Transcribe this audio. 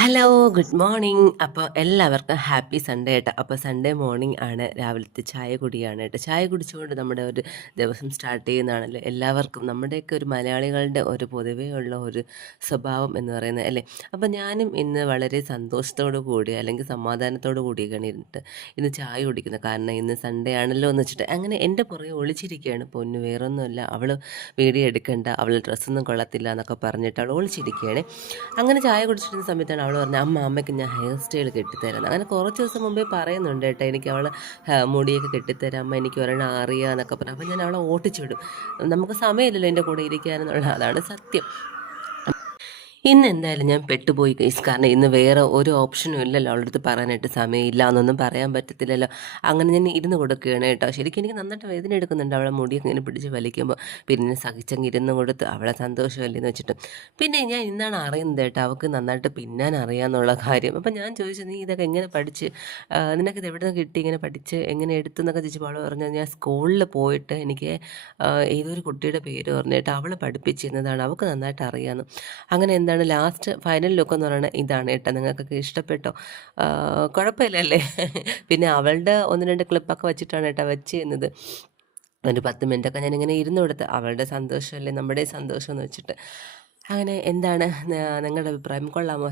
Hello, good morning. അപ്പോൾ എല്ലാവർക്കും happy Sunday കേട്ടോ. അപ്പോൾ സൺഡേ മോർണിംഗ് ആണ്, രാവിലത്തെ ചായ കുടിയാണ് കേട്ടോ. ചായ കുടിച്ചുകൊണ്ട് നമ്മുടെ ഒരു ദിവസം സ്റ്റാർട്ട് ചെയ്യുന്നതാണല്ലോ എല്ലാവർക്കും. നമ്മുടെയൊക്കെ ഒരു മലയാളികളുടെ ഒരു പൊതുവേ ഉള്ള ഒരു സ്വഭാവം എന്ന് പറയുന്നത് അല്ലേ. അപ്പോൾ ഞാനും ഇന്ന് വളരെ സന്തോഷത്തോടു കൂടി അല്ലെങ്കിൽ സമാധാനത്തോടു കൂടിയൊക്കെയാണ് ഇരുന്നിട്ട് ഇന്ന് ചായ കുടിക്കുന്നത്. കാരണം ഇന്ന് സൺഡേ ആണല്ലോ എന്ന് വെച്ചിട്ട് അങ്ങനെ എൻ്റെ പുറകെ ഒളിച്ചിരിക്കുകയാണ് പൊന്നു. വേറൊന്നുമല്ല, അവൾ വീഡിയോ എടുക്കണ്ട, അവളുടെ ഡ്രസ്സൊന്നും കൊള്ളത്തില്ല എന്നൊക്കെ പറഞ്ഞിട്ട് അവൾ ഒളിച്ചിരിക്കുകയാണ്. അങ്ങനെ ചായ കുടിച്ചിരുന്ന സമയത്താണ് അവൾ പറഞ്ഞത്, അമ്മയ്ക്ക് ഞാൻ ഹെയർ സ്റ്റൈൽ കെട്ടിത്തരാം. അങ്ങനെ കുറച്ച് ദിവസം മുമ്പേ പറയുന്നുണ്ട് കേട്ടോ, എനിക്ക് അവൾ മുടിയൊക്കെ കെട്ടിത്തരാം, അമ്മ എനിക്ക് ഒരെണ്ണം അറിയാമെന്നൊക്കെ പറഞ്ഞു. അപ്പോൾ ഞാൻ അവളെ ഓട്ടിച്ചിടും. നമുക്ക് സമയമില്ലല്ലോ എൻ്റെ കൂടെ ഇരിക്കാനെന്നുള്ള, അതാണ് സത്യം. ഇന്ന് എന്തായാലും ഞാൻ പെട്ടുപോയി ഗൈസ്. കാരണം ഇന്ന് വേറെ ഒരു ഓപ്ഷനും ഇല്ലല്ലോ, അവളുടെ അടുത്ത് പറയാനായിട്ട് സമയമില്ല എന്നൊന്നും പറയാൻ പറ്റത്തില്ലല്ലോ. അങ്ങനെ ഞാൻ ഇരുന്ന് കൊടുക്കുകയാണ് കേട്ടോ. ശരിക്കും എനിക്ക് നന്നായിട്ട് വേദന എടുക്കുന്നുണ്ട് അവളെ മുടിയൊക്കെ ഇങ്ങനെ പിടിച്ച് വലിക്കുമ്പോൾ. പിന്നെ സഹിച്ചങ്ങ് ഇരുന്ന് കൊടുത്ത് അവളെ സന്തോഷമല്ലേ എന്ന് വെച്ചിട്ട്. പിന്നെ ഞാൻ ഇന്നാണ് അറിയുന്നത് കേട്ടോ അവൾക്ക് നന്നായിട്ട് പിന്നാൻ അറിയാമെന്നുള്ള കാര്യം. അപ്പം ഞാൻ ചോദിച്ചു, നീ ഇതൊക്കെ എങ്ങനെ പഠിച്ച്, നിനക്കിത് എവിടെ നിന്ന് കിട്ടി, ഇങ്ങനെ പഠിച്ച് എങ്ങനെ എടുത്തു എന്നൊക്കെ ചോദിച്ചപ്പോൾ അവൾ പറഞ്ഞു, ഞാൻ സ്കൂളിൽ പോയിട്ട് എനിക്ക് ഏതൊരു കുട്ടിയുടെ പേര് പറഞ്ഞിട്ട് അവൾ പഠിപ്പിച്ചിരുന്നതാണ്, അവൾക്ക് നന്നായിട്ട് അറിയാമെന്ന്. അങ്ങനെ എന്താണ് ലാസ്റ്റ് ഫൈനൽ ലുക്ക് എന്ന് പറയുന്നത് ഇതാണ് കേട്ടോ. നിങ്ങൾക്കൊക്കെ ഇഷ്ടപ്പെട്ടോ? കുഴപ്പമില്ലല്ലേ? പിന്നെ അവളുടെ ഒന്ന് രണ്ട് ക്ലിപ്പൊക്കെ വെച്ചിട്ടാണ് കേട്ടോ വെച്ച് ചെയ്യുന്നത്. ഒരു 10 മിനിറ്റൊക്കെ ഞാനിങ്ങനെ ഇരുന്ന് കൊടുത്ത് അവളുടെ സന്തോഷമല്ലേ നമ്മുടെ സന്തോഷം എന്ന് വെച്ചിട്ട്. അങ്ങനെ എന്താണ് നിങ്ങളുടെ അഭിപ്രായം, കൊള്ളാമോ?